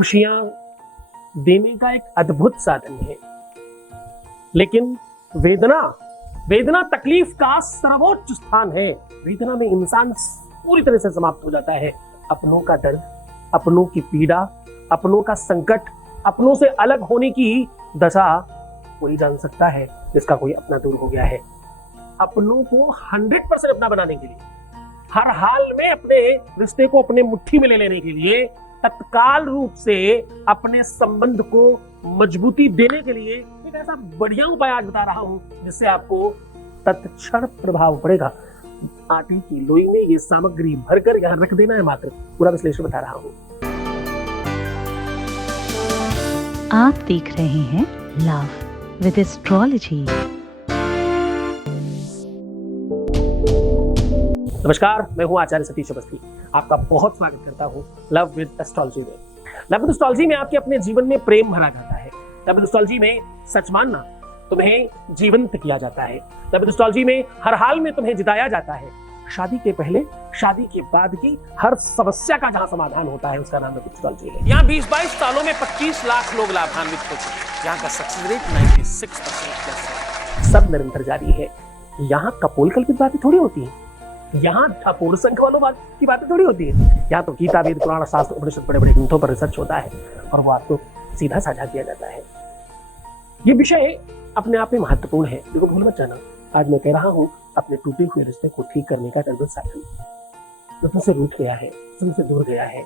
खुशियां देने का एक अद्भुत साधन है, लेकिन वेदना तकलीफ का सर्वोच्च स्थान है। वेदना में इंसान पूरी तरह से समाप्त हो जाता है। अपनों का दर्द, अपनों की पीड़ा, अपनों का संकट, अपनों से अलग होने की दशा कोई जान सकता है जिसका कोई अपना दूर हो गया है। अपनों को 100% अपना बनाने के लिए, हर हाल में अपने रिश्ते को अपने मुट्ठी में ले लेने के लिए, तत्काल रूप से अपने संबंध को मजबूती देने के लिए एक ऐसा बढ़िया उपाय आज बता रहा हूं जिससे आपको तत्क्षण प्रभाव पड़ेगा। आटे की लोई में ये सामग्री भरकर यहां रख देना है, मात्र पूरा विश्लेषण बता रहा हूं। आप देख रहे हैं लव विद एस्ट्रोलॉजी। नमस्कार, मैं हूं आचार्य सतीश अवस्थी। आपका बहुत स्वागत करता हूं लव विद एस्ट्रोलॉजी में। लव विद एस्ट्रोलॉजी में आपके अपने जीवन में प्रेम भरा जाता है। लव विद एस्ट्रोलॉजी में सच मानना तुम्हें जीवंत किया जाता है। लव विद एस्ट्रोलॉजी में हर हाल में तुम्हें जिताया जाता है। शादी के पहले, शादी के बाद की हर समस्या का जहां समाधान होता है उसका नाम लव विद एस्ट्रोलॉजी है। यहाँ 20-22 सालों में 25 लाख लोग लाभान्वित हो चुके हैं। यहाँ का सक्सेस रेट 96% सब निरंतर जारी है। यहाँ कपोल कल्पित बातें थोड़ी होती है, यहाँ ठपोर संख वालों की बातें थोड़ी होती है। यहाँ तो गीता, वेद, पुराण, शास्त्र, उपनिषद बड़े बड़े ग्रंथों पर रिसर्च होता है और वो आपको सीधा साझा किया जाता है। ये विषय अपने आप में महत्वपूर्ण है। देखो, भूल मत जाना, आज मैं कह रहा हूँ अपने टूटे हुए रिश्ते को ठीक करने का अद्भुत साधन। जो तुमसे रूठ गया है, तुमसे दूर गया है,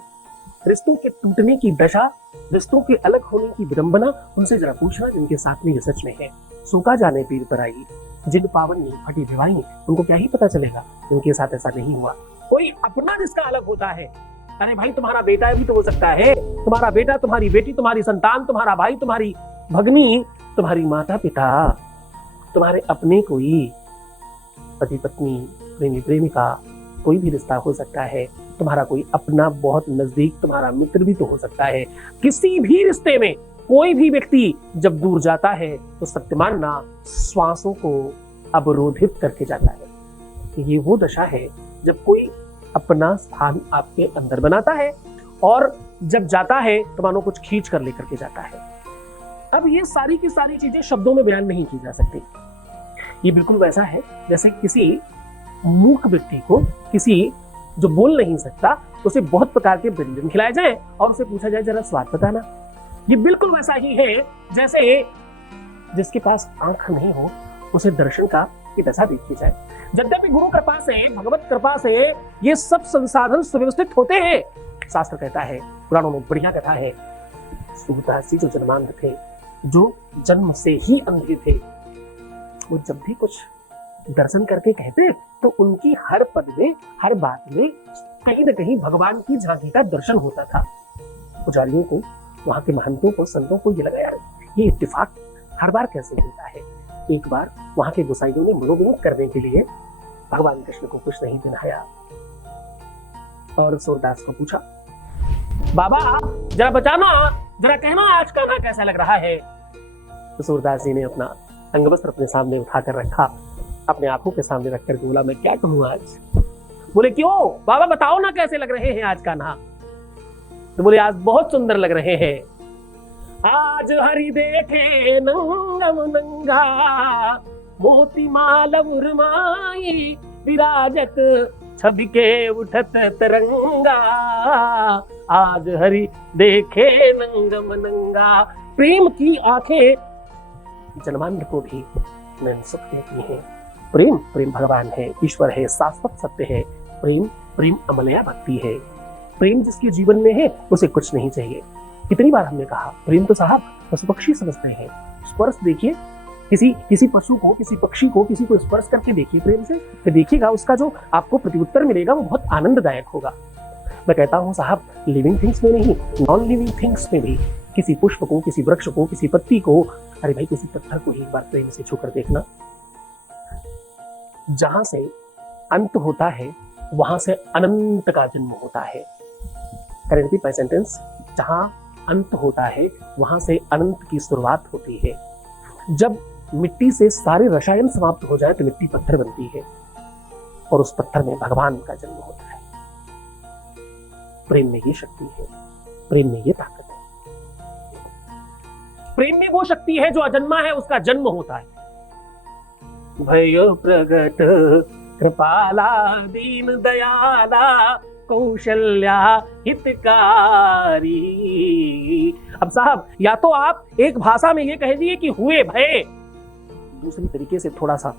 रिश्तों के टूटने की दशा, रिश्तों के अलग होने की विडंबना, उनसे जरा पूछना जिनके साथ में ये सच में है। सूखा जाने पीर पर आई, जिन पावन नहीं फटी विवाही, उनको क्या ही पता चलेगा उनके साथ ऐसा नहीं हुआ। कोई अपना जिसका अलग होता है, अरे भाई तुम्हारा बेटा भी तो हो सकता है, तुम्हारा बेटा, तुम्हारी बेटी, तुम्हारी संतान, तुम्हारा भाई, तुम्हारी भगनी, तुम्हारी माता पिता, तुम्हारे अपने कोई पति पत्नी, प्रेमी प्रेमिका, कोई भी रिश्ता हो सकता है। तुम्हारा कोई अपना बहुत नजदीक तुम्हारा मित्र भी तो हो सकता है। किसी भी रिश्ते में कोई भी व्यक्ति जब दूर जाता है तो सत्य मानना श्वासों को अवरोधित करके जाता है। ये वो दशा है जब कोई अपना स्थान आपके अंदर बनाता है और जब जाता है तो मानो कुछ खींच कर लेकर के जाता है। अब ये सारी की सारी चीजें शब्दों में बयान नहीं की जा सकती। ये बिल्कुल वैसा है जैसे किसी मूक व्यक्ति को, किसी जो बोल नहीं सकता, उसे बहुत प्रकार के व्यंजन खिलाए जाए और उसे पूछा जाए जरा स्वाद बताना। ये बिल्कुल वैसा ही है जैसे जिसके पास आंख नहीं हो उसे दर्शन का की दशा देखी जाए। यद्यपि गुरु कृपा से, भगवत कृपा से ये सब संसाधन सुव्यवस्थित होते हैं। शास्त्र कहता है, पुराणों में बढ़िया कथा है, सूरदास जी जो जन्मांध थे, जो जन्म से ही अंधे थे, वो जब भी कुछ दर्शन करके कहते तो उनकी हर पद में, हर बात में कहीं न कहीं भगवान की झांकी का दर्शन होता था। पुजारियों को, वहां के महंतों को, संतों को ये लगा यार ये इत्तेफाक हर बार कैसे मिलता है। एक बार वहां के गोसाइयों ने मनोविनोद करने के लिए भगवान कृष्ण को कुछ नहीं दिलाया और सूरदास को पूछा, बाबा जरा बताना, जरा कहना आज का ना कैसा लग रहा है। तो सूरदास जी ने अपना अंगवस्त्र अपने सामने उठाकर रखा, अपने आंखों के सामने रखकर बोला, मैं क्या कहूँ आज। बोले क्यों बाबा, बताओ ना कैसे लग रहे हैं आज का ना। तो बोले आज बहुत सुंदर लग रहे हैं। आज हरि देखे नंगम नंगा, मोती माल उर्माई, विराजत छवि के उठत तरंगा। आज हरि देखे नंगम नंगा। प्रेम की आंखें जन्मांध को भी नैन सुख देती हैं। प्रेम, प्रेम भगवान है, ईश्वर है, शाश्वत सत्य है। प्रेम, प्रेम अमलया भक्ति है। प्रेम जिसके जीवन में है उसे कुछ नहीं चाहिए। कितनी बार हमने कहा, प्रेम तो साहब पशु पक्षी समझते हैं। स्पर्श देखिए, किसी पशु को, किसी पक्षी को, किसी को स्पर्श करके देखिए प्रेम से, तो देखिएगा उसका जो आपको प्रत्युत्तर मिलेगा वो बहुत आनंददायक होगा। मैं कहता हूँ साहब, लिविंग थिंग्स में नहीं, नॉन लिविंग थिंग्स में भी, किसी पुष्प को, किसी वृक्ष को, किसी पत्ती को, अरे भाई किसी पत्थर को एक बार प्रेम से छूकर देखना। जहां से अंत होता है वहां से अनंत का जन्म होता है। करेक्ट बाय सेंटेंस, जहां अंत होता है वहां से अनंत की शुरुआत होती है। जब मिट्टी से सारे रसायन समाप्त हो जाए तो मिट्टी पत्थर बनती है और उस पत्थर में भगवान का जन्म होता है। प्रेम में ये शक्ति है, प्रेम में ये ताकत है। प्रेम में वो शक्ति है जो अजन्मा है, उसका जन्म होता है। भयो प्रगट कृपाला दीन दयाला कौशल्या हितकारी। अब साहब, या तो आप एक भाषा में ये कह दिए कि हुए भय, दूसरी तरीके से थोड़ा सा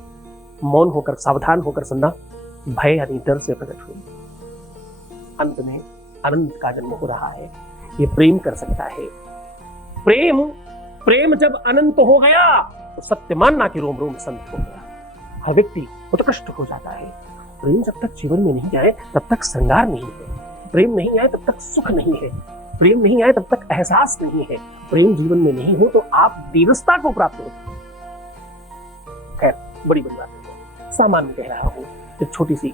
मौन होकर सावधान होकर सुनना, भय यानी डर से प्रकट हुई। अंत में अनंत का जन्म हो रहा है। ये प्रेम कर सकता है। प्रेम जब अनंत हो गया तो सत्य मानना कि रोम रोम संत हो गया। हर व्यक्ति उत्कृष्ट हो जाता है। प्रेम जब तक जीवन में नहीं आए तब तक श्रृंगार नहीं है। प्रेम नहीं आए तब तक सुख नहीं है। प्रेम नहीं आए तब तक एहसास नहीं है। प्रेम जीवन में नहीं हो तो आप देवस्ता को प्राप्त हो। खैर, बड़ी बात है, सामान्य कह रहा हूं। एक छोटी सी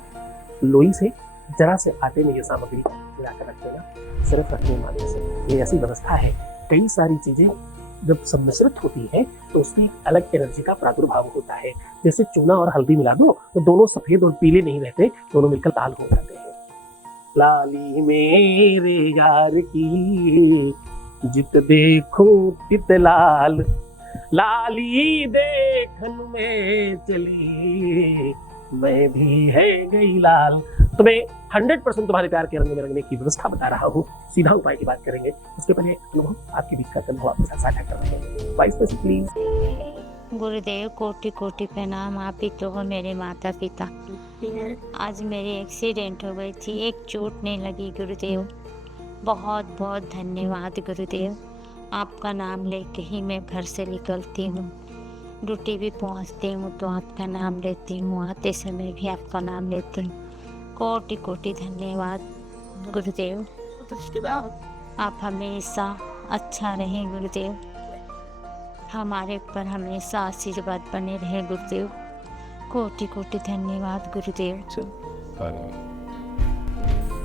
लोई से जरा से आटे में ये सामग्री मिलाकर रख देना, सिर्फ रखने वाले से। ये ऐसी व्यवस्था है, कई सारी चीजें जब सम्मिश्रित होती है तो उसमें एक अलग एनर्जी का प्रादुर्भाव होता है। जैसे चूना और हल्दी मिला दो तो दोनों सफेद और पीले नहीं रहते, दोनों मिलकर लाल हो जाते हैं। लाली मेरे यार की जित देखो तित लाल, लाली देखन में चली मैं भी है गई लाल। तो मैं 100% तुम्हारे प्यार के रंग में रंगने की व्यवस्था बता रहा हूँ। सीधा उपाय की बात करेंगे, उसके पहले अनुभव आपके बीच का अनुभव आपके साथ साझा कर रहे हैं। Vice please. गुरुदेव कोटि कोटि प्रणाम। आप ही तो हो मेरे माता पिता। आज मेरी एक्सीडेंट हो गई थी, एक चोट नहीं लगी गुरुदेव। बहुत बहुत धन्यवाद गुरुदेव। आपका नाम लेके ही मैं घर से निकलती हूँ, ड्यूटी भी पहुँचती हूँ तो आपका नाम लेती हूँ, आते समय भी आपका नाम लेती हूँ। कोटि कोटि धन्यवाद गुरुदेव। आप हमेशा अच्छा रहें गुरुदेव, हमारे ऊपर हमेशा आशीर्वाद बने रहे गुरुदेव। कोटि कोटि धन्यवाद गुरुदेव।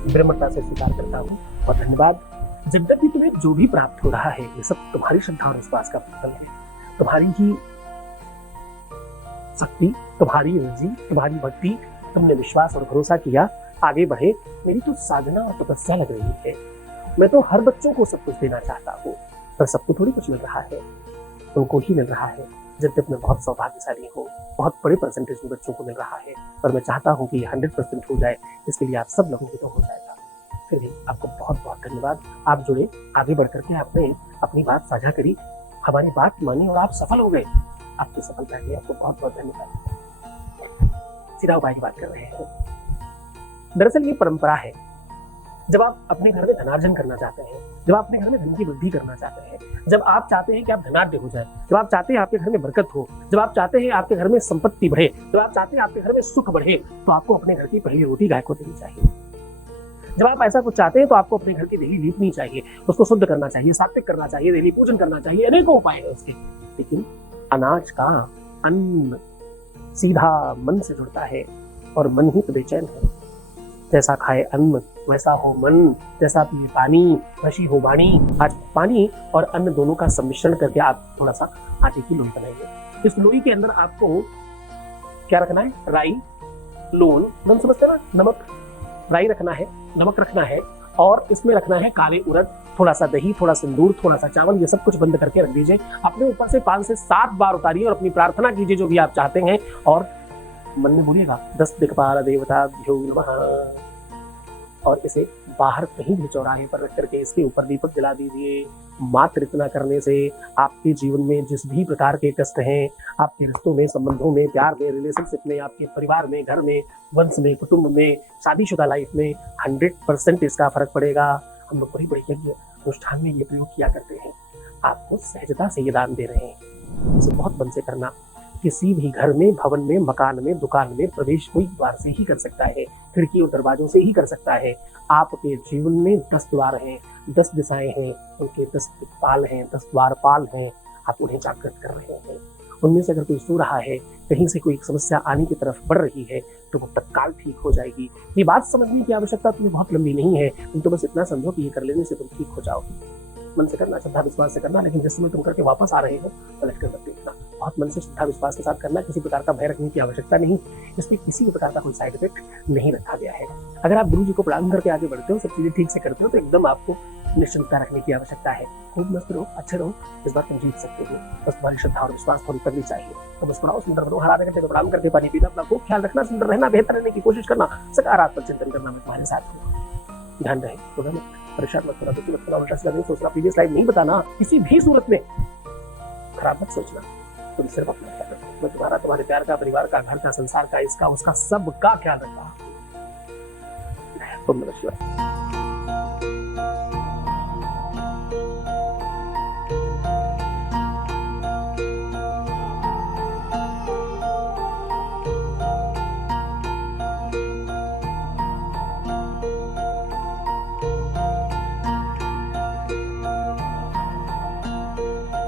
विनम्रता से स्वीकार करता हूँ और धन्यवाद। जब भी तुम्हें जो भी प्राप्त हो रहा है ये सब तुम्हारी श्रद्धा और विश्वास का फल है। तुम्हारी ही शक्ति, तुम्हारी एनर्जी, तुम्हारी भक्ति, तुमने विश्वास और भरोसा किया, आगे बढ़े। मेरी तो साधना और तपस्या लग रही है। मैं तो हर बच्चों को सब कुछ देना चाहता हूँ, पर सबको थोड़ी कुछ मिल रहा है, तुमको ही मिल रहा है। जब मैं बहुत सौभाग्यशाली हूँ, बहुत बड़े परसेंटेज में बच्चों को मिल रहा है, पर मैं चाहता हूँ कि 100% हो जाए। इसके लिए आप सब लोगों की तो हो जाएगा। फिर भी आपको बहुत बहुत धन्यवाद। आप जुड़े, आगे बढ़ करके आपने अपनी बात साझा करी, हमारी बात मानी और आप सफल हो गए। आपकी सफलता के लिए आपको बहुत बहुत धन्यवाद। सीधा उपाय की बात कर रहे हैं। दरअसल ये परंपरा है, जब आप अपने घर में धनार्जन करना चाहते हैं, जब आप अपने घर में धन की वृद्धि करना चाहते हैं, जब आप चाहते हैं कि आप धनाढ्य हो जाए, जब आप चाहते हैं आपके घर में बरकत हो, जब आप चाहते हैं आपके घर में संपत्ति बढ़े, जब आप चाहते हैं आपके घर में सुख बढ़े, तो आपको अपने घर की पहली रोटी गाय को देनी चाहिए। जब आप ऐसा कुछ चाहते हैं तो आपको अपने घर की दही लीपनी चाहिए, उसको शुद्ध करना चाहिए, सात्विक करना चाहिए, डेली पूजन करना चाहिए। अनेकों उपाय है उसके। लेकिन अनाज का अन्न सीधा मन से जुड़ता है और मन ही तो बेचैन है। जैसा खाए अन्न वैसा हो मन, जैसा पिए पानी वैसी हो वाणी। आज पानी और अन्न दोनों का सम्मिश्रण करके आप थोड़ा सा आटे की लोई बनाइए। इस लोई के अंदर आपको क्या रखना है? राई, लून, नमक समझते हैं ना, नमक, राई रखना है, नमक रखना है, और इसमें रखना है काले उड़द, थोड़ा सा दही, थोड़ा सिंदूर, थोड़ा सा चावल। ये सब कुछ बंद करके रख दीजिए। अपने ऊपर से 5 से 7 बार उतारिए और अपनी प्रार्थना कीजिए जो भी आप चाहते हैं, और मन में बोलिएगा 10 दिक्पाल देवताभ्यो नमः। और इसे बाहर कहीं भी चौराहे पर रख करके इसके ऊपर दीपक जला दीजिए। मात्र इतना करने से आपके जीवन में जिस भी प्रकार के कष्ट हैं, आपके रिश्तों में, संबंधों में, प्यार में, रिलेशनशिप में, आपके परिवार में, घर में, वंश में, कुटुंब में, शादीशुदा लाइफ में 100% इसका फर्क पड़ेगा। हम लोग बड़ी बड़ी यज्ञ अनुष्ठान में ये प्रयोग किया करते हैं। आपको सहजता से ये दान दे रहे हैं। इसे बहुत मन से करना। किसी भी घर में, भवन में, मकान में, दुकान में प्रवेश कोई द्वार से ही कर सकता है, खिड़की और दरवाजों से ही कर सकता है। आपके जीवन में 10 द्वार हैं, 10 दिशाएं हैं, उनके 10 दिक्पाल हैं, 10 द्वारपाल हैं। आप उन्हें जागृत कर रहे हैं। उनमें से अगर कोई सो रहा है, कहीं से कोई समस्या आने की तरफ बढ़ रही है, तो वो तत्काल ठीक हो जाएगी। ये बात समझने की आवश्यकता तुम्हें बहुत लंबी नहीं है। तुम तो बस इतना समझो कि ये कर लेने से तुम ठीक हो जाओगे। मन से करना, श्रद्धा विश्वास से करना, लेकिन जिस समय तुम करके वापस आ रहे हो पलट कर मत देखना। बहुत मन से श्रद्धा विश्वास के साथ करना, किसी प्रकार का भय रखने की आवश्यकता नहीं। इसमें किसी भी प्रकार का कोई साइड इफेक्ट नहीं रखा गया है। अगर आप गुरु जी को प्रणाम करके आगे बढ़ते हो, सब चीजें ठीक से करते हो, तो एकदम आपको निश्चिंतता रखने की आवश्यकता है। खूब मस्त रहो, अच्छे रहो, इस बार तुम जीत सकते हो। बस तुम्हारी श्रद्धा और विश्वास थोड़ी करनी चाहिए। तो मुस्कुराओ, सुंदर बनो, हराने करते तो प्रणाम करते, पानी पीना, अपना खूब ख्याल रखना, सुंदर रहना, बेहतर रहने की कोशिश करना, सकारात्मक चिंतन करना, मैं तुम्हारे साथ हूँ। ध्यान रहे, थोड़ा मत परेशान मत होना, दुखी मत होना, उल्टा सीधा नहीं सोचना, प्रीवियस लाइफ नहीं बताना, किसी भी सूरत में खराब मत सोचना। तुम सिर्फ अपना ख्याल रखो। मैं तुम्हारा, तुम्हारे प्यार का, परिवार का, घर का, संसार का, इसका उसका सब का ख्याल रखता हूँ। तुम नमः शिवाय।